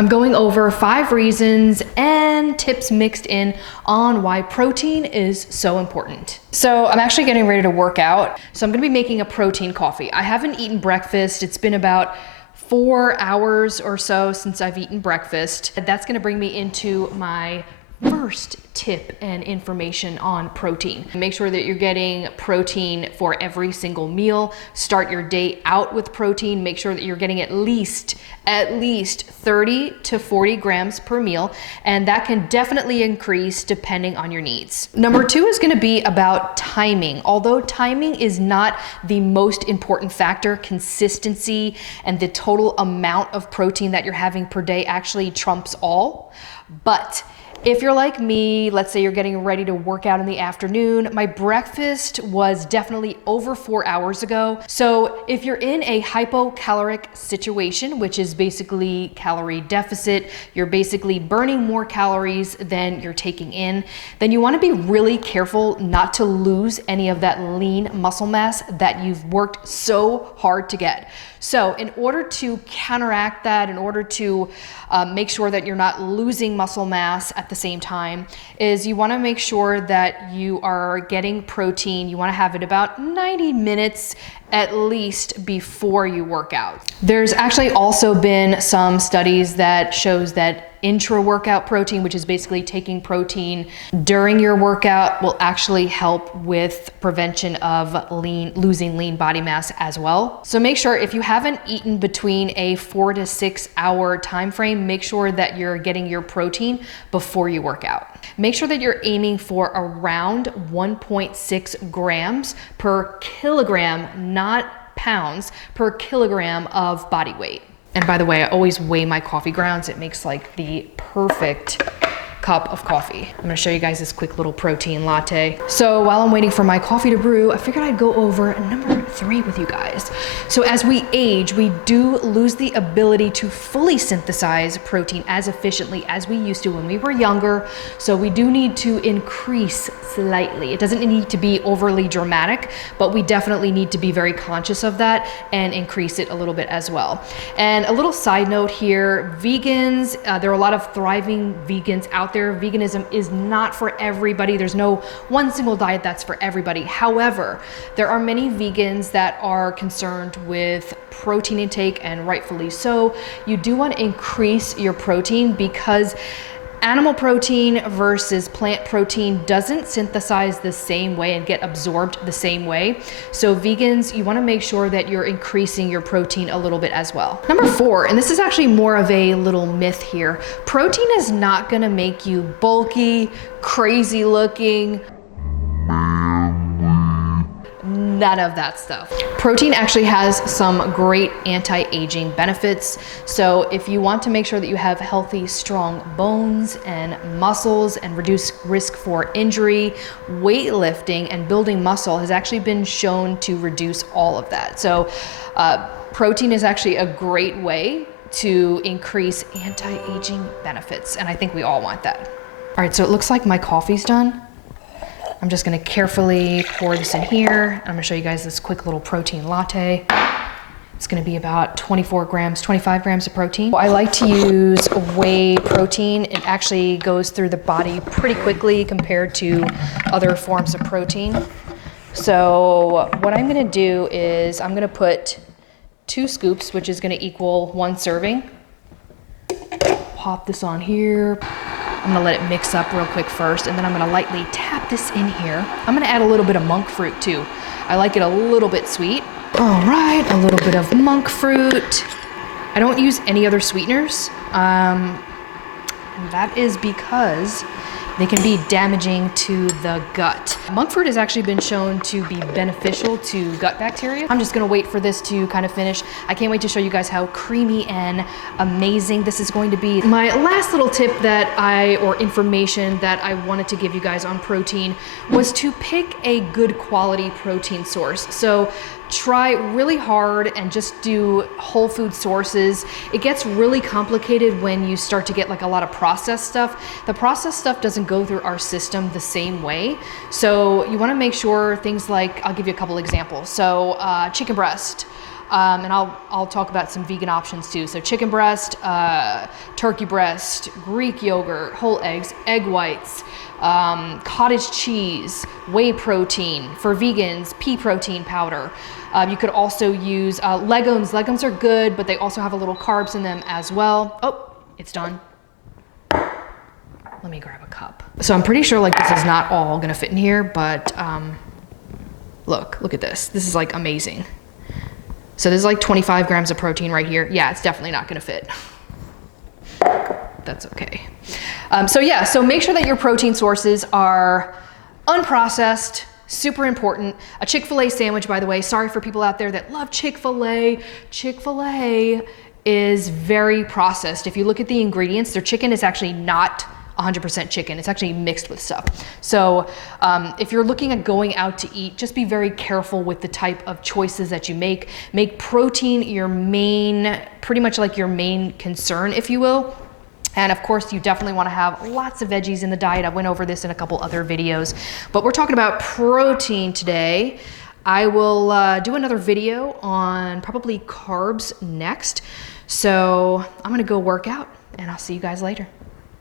I'm going over 5 reasons and tips mixed in on why protein is so important. So I'm actually getting ready to work out. So I'm gonna be making a protein coffee. I haven't eaten breakfast. It's been about 4 hours or so since I've eaten breakfast. That's gonna bring me into my first tip and information on protein. Make sure that you're getting protein for every single meal. Start your day out with protein. Make sure that you're getting at least 30 to 40 grams per meal, and that can definitely increase depending on your needs. Number 2 is gonna be about timing. Although timing is not the most important factor, consistency and the total amount of protein that you're having per day actually trumps all. But if you're like me, let's say you're getting ready to work out in the afternoon, my breakfast was definitely over 4 hours ago. So if you're in a hypocaloric situation, which is basically calorie deficit, you're basically burning more calories than you're taking in, then you wanna be really careful not to lose any of that lean muscle mass that you've worked so hard to get. So in order to counteract that, in order to make sure that you're not losing muscle mass at the same time, is you wanna make sure that you are getting protein. You wanna have it about 90 minutes at least before you work out. There's actually also been some studies that shows that intra-workout protein, which is basically taking protein during your workout, will actually help with prevention of losing lean body mass as well. So make sure if you haven't eaten between a 4 to 6 hour time frame, make sure that you're getting your protein before you work out. Make sure that you're aiming for around 1.6 grams per kilogram, not pounds, per kilogram of body weight. And by the way, I always weigh my coffee grounds. It makes like the perfect cup of coffee. I'm gonna show you guys this quick little protein latte. So while I'm waiting for my coffee to brew, I figured I'd go over number 3 with you guys. So as we age, we do lose the ability to fully synthesize protein as efficiently as we used to when we were younger. So we do need to increase slightly. It doesn't need to be overly dramatic, but we definitely need to be very conscious of that and increase it a little bit as well. And a little side note here, vegans, there are a lot of thriving vegans out there. Veganism is not for everybody. There's no one single diet that's for everybody. However, there are many vegans that are concerned with protein intake, and rightfully so. You do want to increase your protein because animal protein versus plant protein doesn't synthesize the same way and get absorbed the same way. So vegans, you want to make sure that you're increasing your protein a little bit as well. Number 4, and this is actually more of a little myth here. Protein is not going to make you bulky, crazy looking, none of that stuff. Protein actually has some great anti-aging benefits. So if you want to make sure that you have healthy, strong bones and muscles and reduce risk for injury, weightlifting and building muscle has actually been shown to reduce all of that. So protein is actually a great way to increase anti-aging benefits. And I think we all want that. All right, so it looks like my coffee's done. I'm just gonna carefully pour this in here. I'm gonna show you guys this quick little protein latte. It's gonna be about 24 grams, 25 grams of protein. I like to use whey protein. It actually goes through the body pretty quickly compared to other forms of protein. So what I'm gonna do is I'm gonna put 2 scoops, which is gonna equal 1 serving. Pop this on here. I'm gonna let it mix up real quick first, and then I'm gonna lightly tap this in here. I'm gonna add a little bit of monk fruit too. I like it a little bit sweet. All right, a little bit of monk fruit. I don't use any other sweeteners. And that is because they can be damaging to the gut. Monk fruit has actually been shown to be beneficial to gut bacteria. I'm just gonna wait for this to kind of finish. I can't wait to show you guys how creamy and amazing this is going to be. My last little tip or information that I wanted to give you guys on protein was to pick a good quality protein source. So try really hard and just do whole food sources. It gets really complicated when you start to get like a lot of processed stuff. The processed stuff doesn't go through our system the same way. So you wanna make sure things like, I'll give you a couple examples. So chicken breast, And I'll talk about some vegan options too. So chicken breast, turkey breast, Greek yogurt, whole eggs, egg whites, cottage cheese, whey protein. For vegans, pea protein powder. You could also use legumes. Legumes are good, but they also have a little carbs in them as well. Oh, it's done. Let me grab a cup. So I'm pretty sure like this is not all gonna fit in here, but look at this. This is like amazing. So this is like 25 grams of protein right here. Yeah, it's definitely not gonna fit. That's okay. So make sure that your protein sources are unprocessed, super important. A Chick-fil-A sandwich, by the way, sorry for people out there that love Chick-fil-A. Chick-fil-A is very processed. If you look at the ingredients, their chicken is actually not 100% chicken. It's actually mixed with stuff. So if you're looking at going out to eat, just be very careful with the type of choices that you make. Make protein your main, pretty much like your main concern, if you will. And of course, you definitely want to have lots of veggies in the diet. I went over this in a couple other videos, but we're talking about protein today. I will do another video on probably carbs next. So I'm gonna go work out and I'll see you guys later.